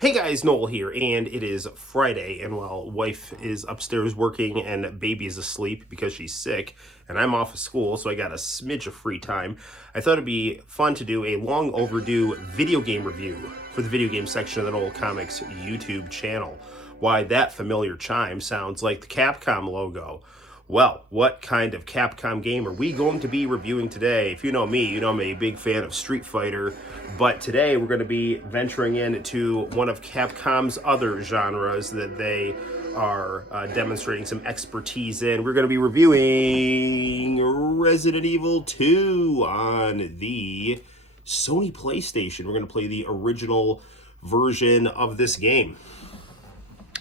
Hey guys, Noel here, and it is Friday, and while wife is upstairs working and baby is asleep because she's sick, and I'm off of school, so I got a smidge of free time, I thought it'd be fun to do a long overdue video game review for the video game section of the Noel Comics YouTube channel. Why, that familiar chime sounds like the Capcom logo. Well, what kind of Capcom game are we going to be reviewing today? If you know me, you know I'm a big fan of Street Fighter, but today we're going to be venturing into one of Capcom's other genres that they are demonstrating some expertise in. We're going to be reviewing Resident Evil 2 on the Sony PlayStation. We're going to play the original version of this game.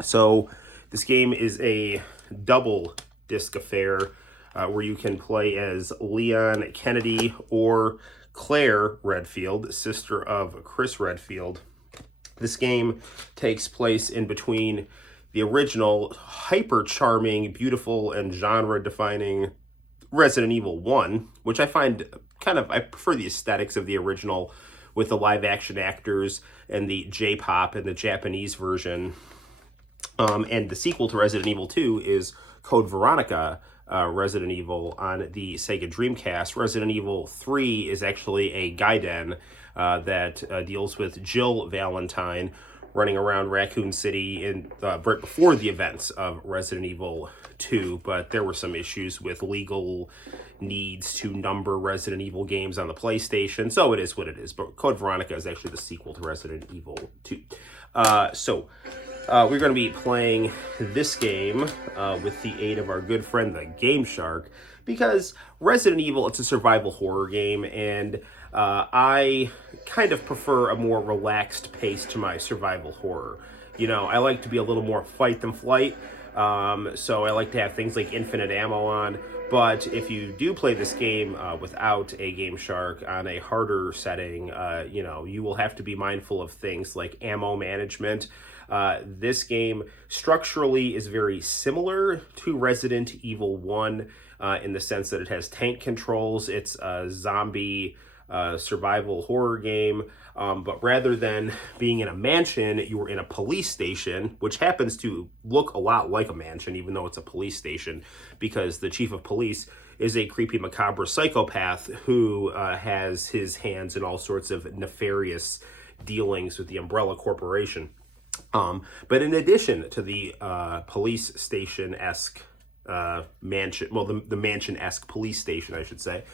So this game is a double disc affair where you can play as Leon Kennedy or Claire Redfield, sister of Chris Redfield. This game takes place in between the original hyper charming, beautiful, and genre defining Resident Evil 1, which I find I prefer the aesthetics of the original with the live action actors and the J-pop and the Japanese version. And the sequel to Resident Evil 2 is Code Veronica Resident Evil on the Sega Dreamcast. Resident Evil 3 is actually a Gaiden that deals with Jill Valentine running around Raccoon City right before the events of Resident Evil 2, but there were some issues with legal needs to number Resident Evil games on the PlayStation, so it is what it is. But Code Veronica is actually the sequel to Resident Evil 2. We're going to be playing this game with the aid of our good friend, the Game Shark, because Resident Evil, it's a survival horror game, and I kind of prefer a more relaxed pace to my survival horror. You know, I like to be a little more fight than flight, so I like to have things like infinite ammo on. But if you do play this game without a Game Shark on a harder setting, you will have to be mindful of things like ammo management. This game structurally is very similar to Resident Evil 1 in the sense that it has tank controls. It's a zombie survival horror game, but rather than being in a mansion, you were in a police station, which happens to look a lot like a mansion, even though it's a police station, because the chief of police is a creepy, macabre psychopath who has his hands in all sorts of nefarious dealings with the Umbrella Corporation. But in addition to the police station-esque mansion, well, the mansion-esque police station, I should say,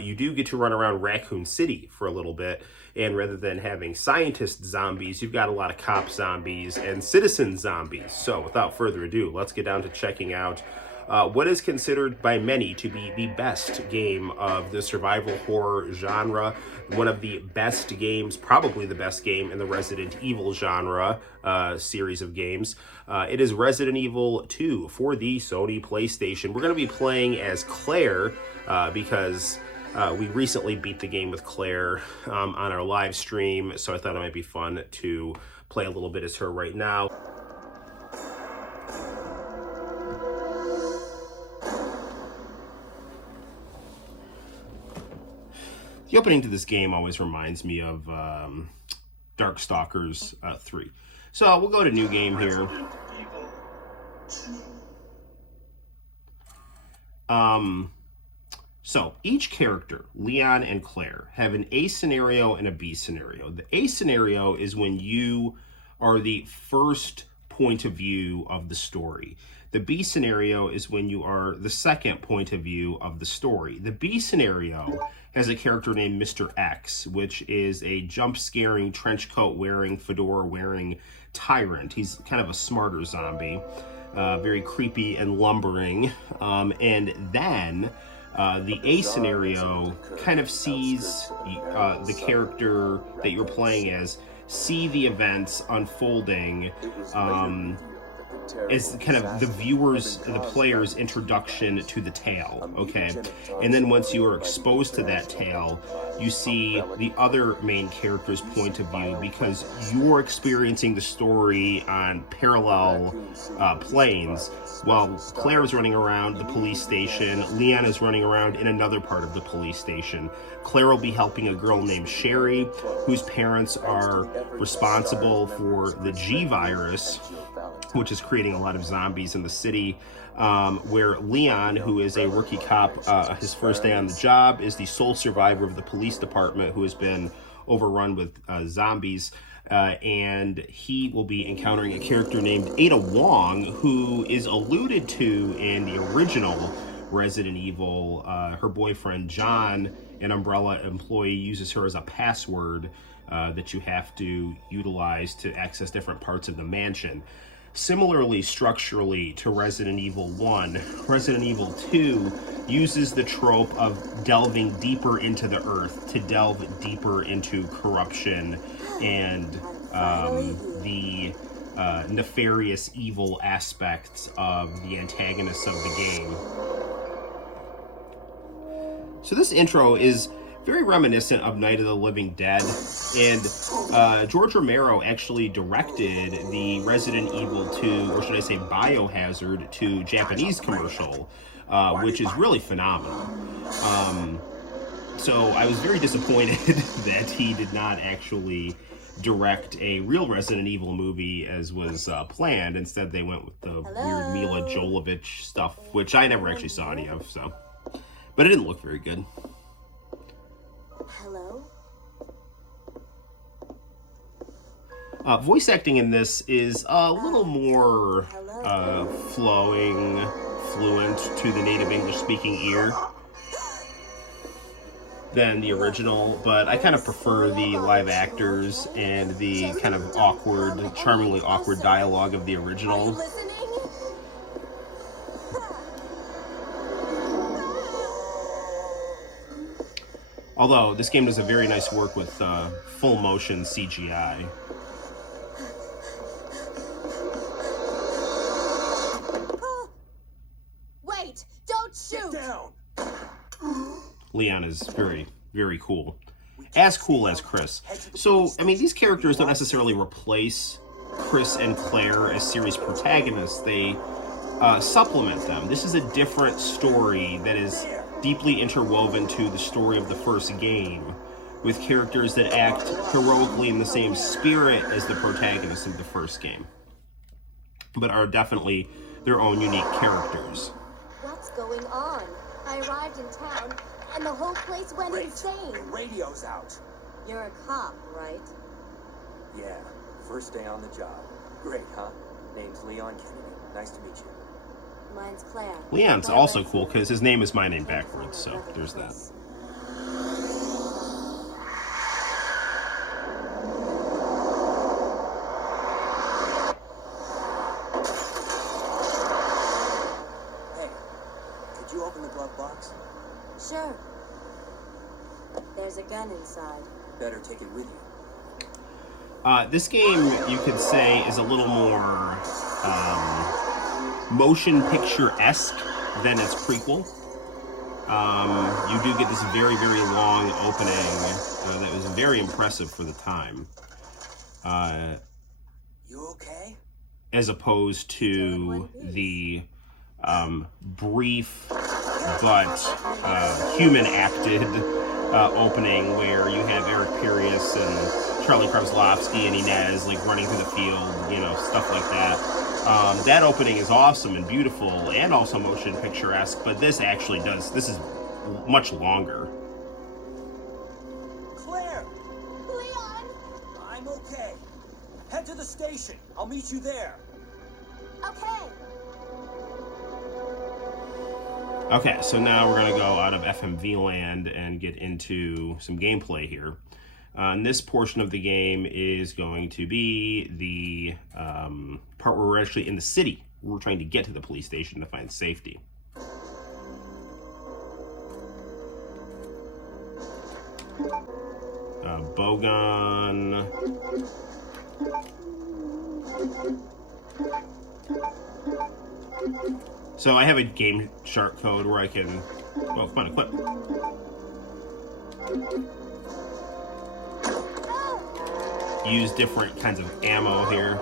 you do get to run around Raccoon City for a little bit, and rather than having scientist zombies, you've got a lot of cop zombies and citizen zombies. So without further ado, let's get down to checking out what is considered by many to be the best game of the survival horror genre, one of the best games, probably the best game in the Resident Evil genre series of games. It is Resident Evil 2 for the Sony PlayStation. We're going to be playing as Claire because we recently beat the game with Claire on our live stream, so I thought it might be fun to play a little bit as her right now. The opening to this game always reminds me of Darkstalkers 3. So we'll go to new game here. So each character, Leon and Claire, have an A scenario and a B scenario. The A scenario is when you are the first point of view of the story. The B scenario is when you are the second point of view of the story. The B scenario has a character named Mr. X, which is a jump-scaring, trench coat wearing, fedora wearing tyrant. He's kind of a smarter zombie, very creepy and lumbering. And then the A scenario kind of sees the character that you're playing as see the events unfolding is kind of the player's introduction to the tale, okay? And then once you are exposed to that tale, you see the other main character's point of view, because you're experiencing the story on parallel planes, while Claire is running around the police station, Leon is running around in another part of the police station. Claire will be helping a girl named Sherry, whose parents are responsible for the G virus, which is creating a lot of zombies in the city, where Leon, who is a rookie cop, his first day on the job, is the sole survivor of the police department who has been overrun with zombies, and he will be encountering a character named Ada Wong, who is alluded to in the original Resident Evil. Her boyfriend, John, an Umbrella employee, uses her as a password that you have to utilize to access different parts of the mansion. Similarly, structurally to Resident Evil 1, Resident Evil 2 uses the trope of delving deeper into the earth to delve deeper into corruption and the nefarious evil aspects of the antagonists of the game. So this intro is very reminiscent of Night of the Living Dead, and George Romero actually directed the Resident Evil 2, or should I say Biohazard 2 Japanese commercial, which is really phenomenal. So I was very disappointed that he did not actually direct a real Resident Evil movie as was planned. Instead, they went with the weird Mila Jovovich stuff, which I never actually saw any of, so. But it didn't look very good. Hello? Voice acting in this is a little more flowing, fluent to the native English-speaking ear than the original, but I kind of prefer the live actors and the kind of awkward, charmingly awkward dialogue of the original. Although, this game does a very nice work with full motion CGI. Wait! Don't shoot! Get down! Leon is very, very cool. As cool as Chris. So, I mean, these characters don't necessarily replace Chris and Claire as series protagonists. They supplement them. This is a different story that is deeply interwoven to the story of the first game, with characters that act heroically in the same spirit as the protagonists of the first game, but are definitely their own unique characters. What's going on? I arrived in town, and the whole place went insane. The radio's out. You're a cop, right? Yeah, first day on the job. Great, huh? Name's Leon Kennedy. Nice to meet you. Mine's Claire. Leon's also cool because his name is my name backwards, so there's that. Hey, could you open the glove box? Sure. There's a gun inside. Better take it with you. This game, you could say, is a little more motion picture-esque than its prequel. You do get this very, very long opening that was very impressive for the time. You okay? As opposed to the brief but human-acted opening where you have Eric Pirius and Charlie Kraslovsky and Inez like running through the field, you know, stuff like that. That opening is awesome and beautiful and also motion picture-esque, but this actually this is much longer. Claire! Leon! I'm okay. Head to the station. I'll meet you there. Okay. Okay, so now we're going to go out of FMV land and get into some gameplay here. And this portion of the game is going to be the part where we're actually in the city. We're trying to get to the police station to find safety. Bowgun. So I have a Game Shark code where I can... Oh, come on, equip. Use different kinds of ammo here.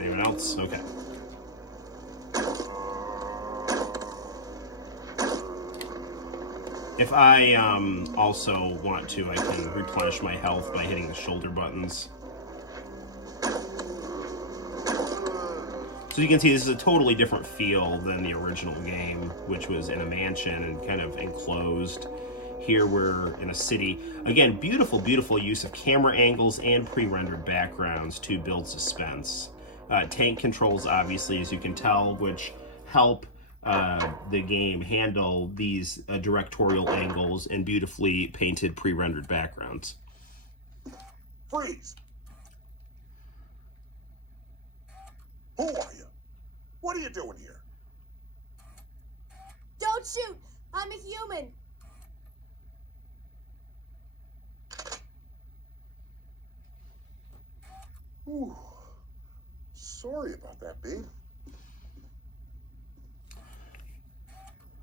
Anyone else? Okay. If I also want to, I can replenish my health by hitting the shoulder buttons. So you can see this is a totally different feel than the original game, which was in a mansion and kind of enclosed. Here we're in a city. Again, beautiful, beautiful use of camera angles and pre-rendered backgrounds to build suspense. Tank controls, obviously, as you can tell, which help the game handle these directorial angles and beautifully painted pre-rendered backgrounds. Freeze! Who are you? What are you doing here? Don't shoot! I'm a human! Ooh. Sorry about that, babe.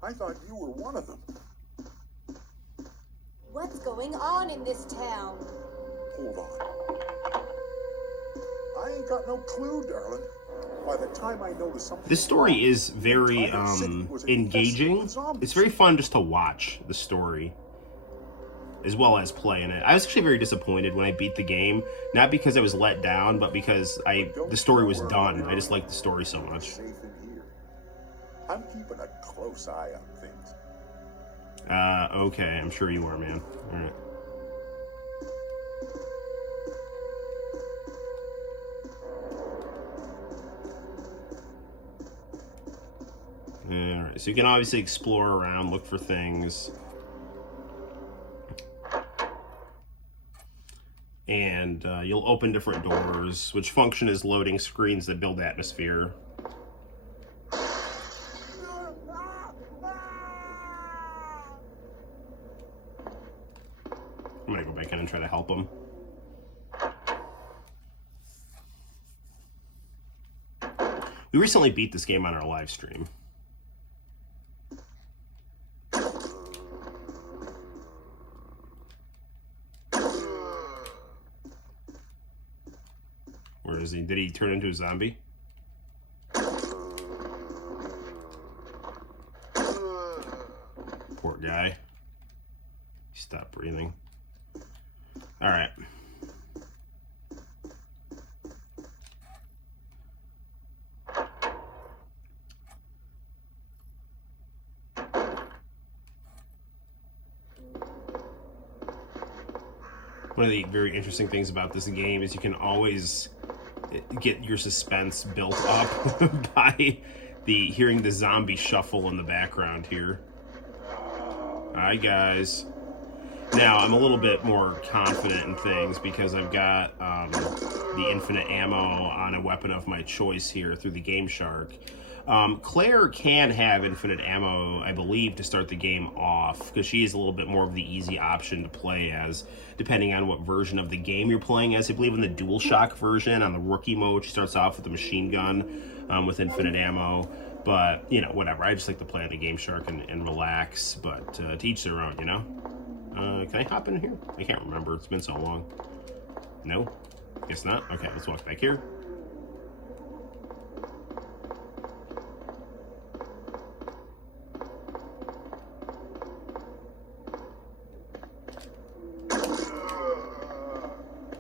I thought you were one of them. What's going on in this town? Hold on. I ain't got no clue, darling. By the time I notice something... This story is very engaging. It's very fun just to watch the story, as well as play in it. I was actually very disappointed when I beat the game, not because I was let down, but because the story was done. I just liked the story so much. Safe in here. I'm keeping a close eye on things. Okay, I'm sure you are, man. All right. Alright, so you can obviously explore around, look for things. And you'll open different doors, which function as loading screens that build atmosphere. I'm gonna go back in and try to help him. We recently beat this game on our live stream. Where is he? Did he turn into a zombie? Poor guy. Stop breathing. All right. One of the very interesting things about this game is you can always get your suspense built up by hearing the zombie shuffle in the background here. Hi guys. Now I'm a little bit more confident in things because I've got the infinite ammo on a weapon of my choice here through the Game Shark. Claire can have infinite ammo, I believe, to start the game off, because she is a little bit more of the easy option to play as, depending on what version of the game you're playing as. I believe in the DualShock version, on the rookie mode, she starts off with a machine gun with infinite ammo. But, you know, whatever. I just like to play on the Game Shark and relax, but to each their own, you know? Can I hop in here? I can't remember. It's been so long. No? Guess not? Okay, let's walk back here.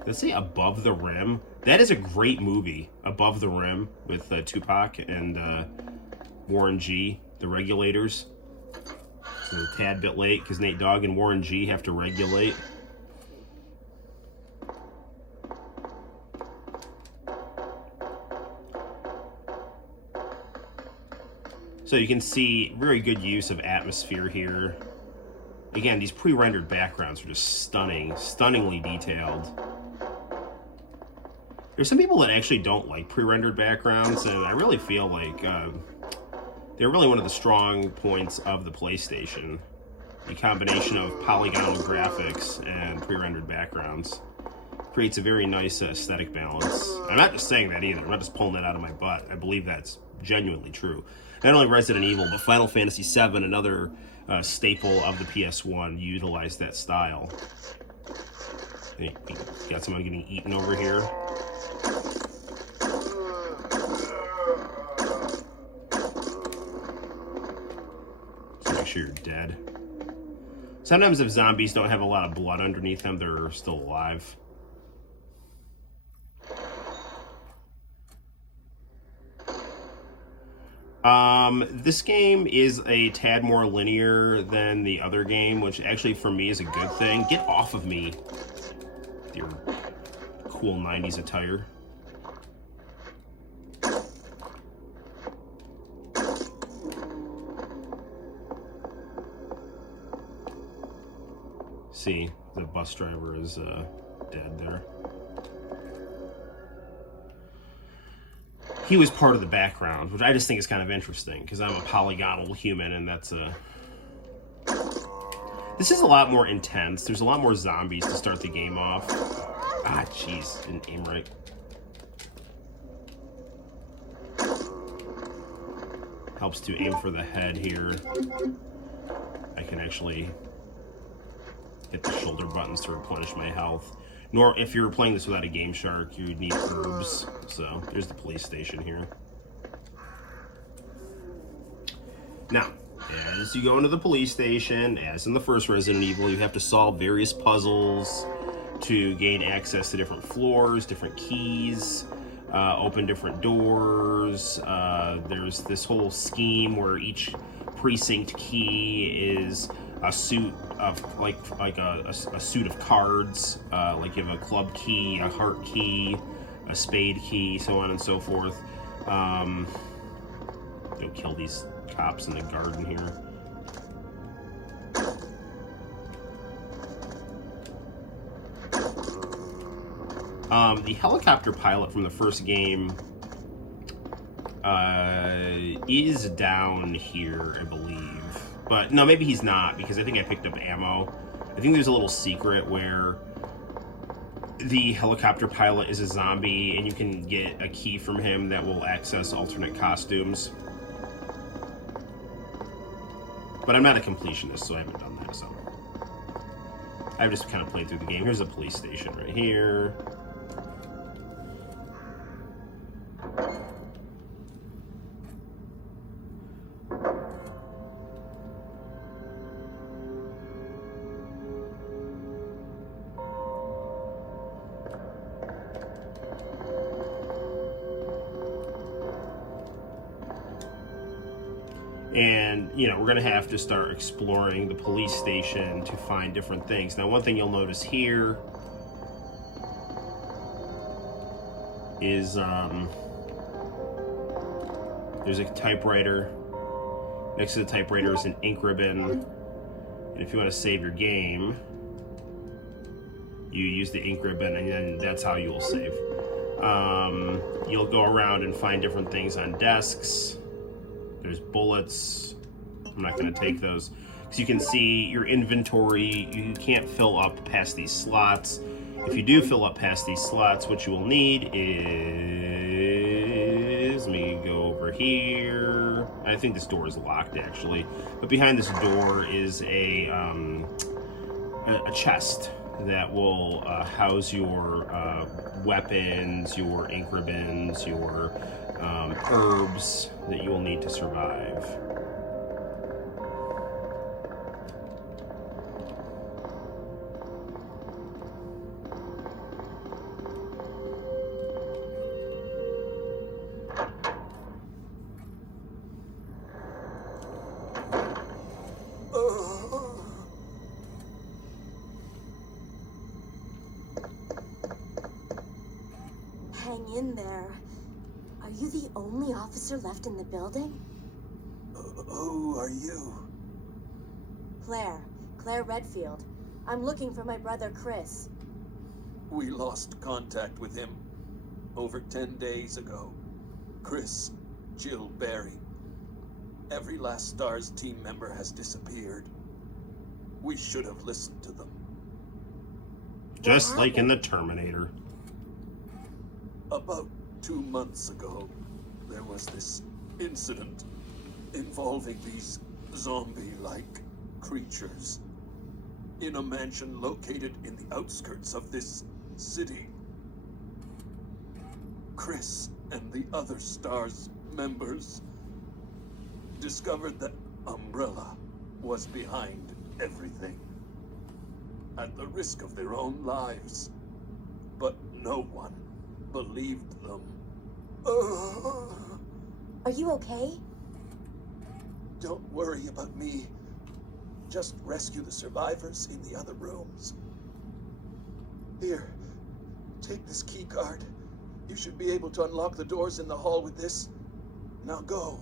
Let's say Above the Rim. That is a great movie, Above the Rim, with Tupac and Warren G, the Regulators. So a tad bit late because Nate Dogg and Warren G have to regulate. So you can see very good use of atmosphere here. Again, these pre-rendered backgrounds are just stunning, stunningly detailed. There's some people that actually don't like pre-rendered backgrounds, and I really feel like they're really one of the strong points of the PlayStation. the combination of polygonal graphics and pre-rendered backgrounds creates a very nice aesthetic balance. I'm not just saying that either. I'm not just pulling that out of my butt. I believe that's genuinely true. Not only Resident Evil, but Final Fantasy VII, another staple of the PS1, utilized that style. Got someone getting eaten over here. So make sure you're dead. Sometimes if zombies don't have a lot of blood underneath them, they're still alive. This game is a tad more linear than the other game, which actually for me is a good thing. Get off of me, with your cool 90s attire. See, the bus driver is dead there. He was part of the background, which I just think is kind of interesting, because I'm a polygonal human, and that's a... This is a lot more intense. There's a lot more zombies to start the game off. Ah, jeez, didn't aim right. Helps to aim for the head here. I can actually hit the shoulder buttons to replenish my health. Nor, if you're playing this without a Game Shark, you would need herbs. So, there's the police station here. Now, as you go into the police station, as in the first Resident Evil, you have to solve various puzzles to gain access to different floors, different keys, open different doors. There's this whole scheme where each precinct key is a suit of like a suit of cards, like you have a club key, a heart key, a spade key, so on and so forth. Go kill these cops in the garden here. The helicopter pilot from the first game is down here, I believe. But no, maybe he's not, because I think I picked up ammo. I think there's a little secret where the helicopter pilot is a zombie and you can get a key from him that will access alternate costumes. But I'm not a completionist, so I haven't done that, so. I've just kind of played through the game. Here's a police station right here. And, you know, we're going to have to start exploring the police station to find different things. Now, one thing you'll notice here is there's a typewriter. Next to the typewriter is an ink ribbon. And if you want to save your game, you use the ink ribbon, and then that's how you'll save. You'll go around and find different things on desks. There's bullets. I'm not going to take those. Because you can see your inventory, you can't fill up past these slots. If you do fill up past these slots, what you will need is... Let me go over here. I think this door is locked, actually. But behind this door is a chest that will house your weapons, your ink ribbons, your herbs that you will need to survive. Hang in there. Are you the only officer left in the building? Who are you? Claire Redfield. I'm looking for my brother Chris. We lost contact with him over 10 days ago. Chris, Jill, Barry. Every last STARS team member has disappeared. We should have listened to them. Just like in the Terminator. About 2 months ago, there was this incident involving these zombie-like creatures in a mansion located in the outskirts of this city. Chris and the other STARS members discovered that Umbrella was behind everything, at the risk of their own lives. But no one believed them. Are you okay? Don't worry about me. Just rescue the survivors in the other rooms. Here, take this key card. You should be able to unlock the doors in the hall with this. Now go.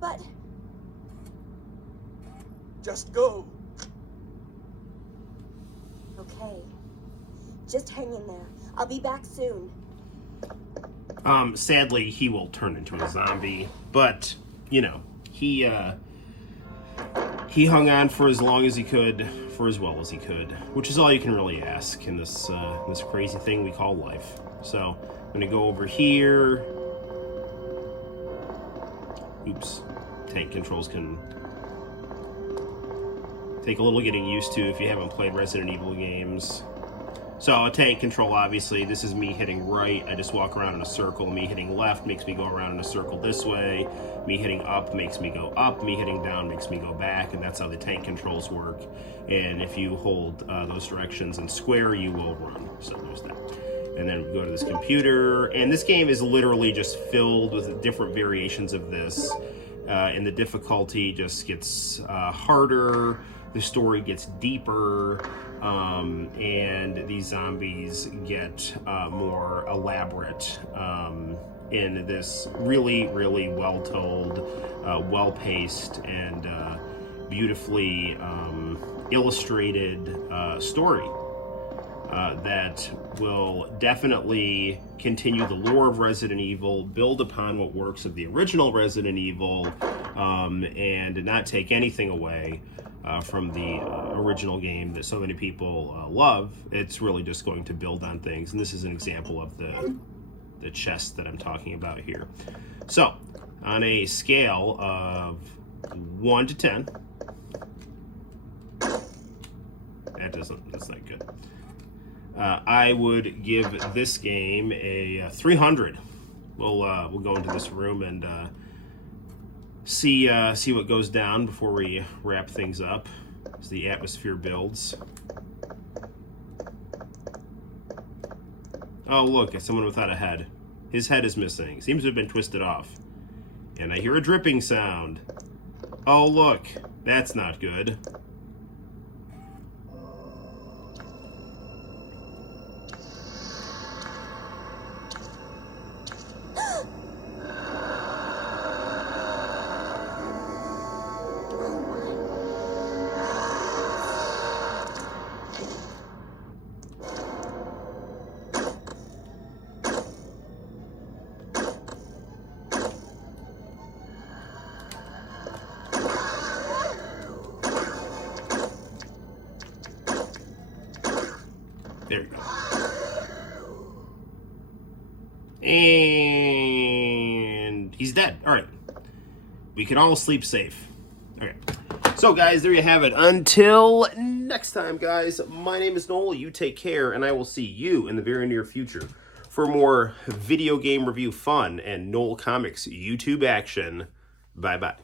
But... Just go. Okay. Just hang in there. I'll be back soon. Sadly, he will turn into a zombie, but, you know, he hung on for as long as he could, for as well as he could, which is all you can really ask in this this crazy thing we call life. So, I'm gonna go over here. Oops. Tank controls can take a little getting used to if you haven't played Resident Evil games. So a tank control, obviously, this is me hitting right, I just walk around in a circle. Me hitting left makes me go around in a circle this way. Me hitting up makes me go up. Me hitting down makes me go back, and that's how the tank controls work. And if you hold those directions in square, you will run. So there's that. And then we go to this computer, and this game is literally just filled with different variations of this. And the difficulty just gets harder. The story gets deeper, and these zombies get more elaborate in this really, really well-told, well-paced, and beautifully illustrated story that will definitely continue the lore of Resident Evil, build upon what works of the original Resident Evil, and not take anything away from the original game that so many people love. It's really just going to build on things, and this is an example of the chest that I'm talking about here. So, on a scale of 1 to 10, that's not good. I would give this game a 300. We'll go into this room and see what goes down before we wrap things up as the atmosphere builds. Oh, look, it's someone without a head. His head is missing. Seems to have been twisted off. And I hear a dripping sound. Oh, look, that's not good. There you go. And he's dead. All right. We can all sleep safe. Okay. So, guys, there you have it. Until next time, guys, my name is Noel. You take care, and I will see you in the very near future for more video game review fun and Noel Comics YouTube action. Bye-bye.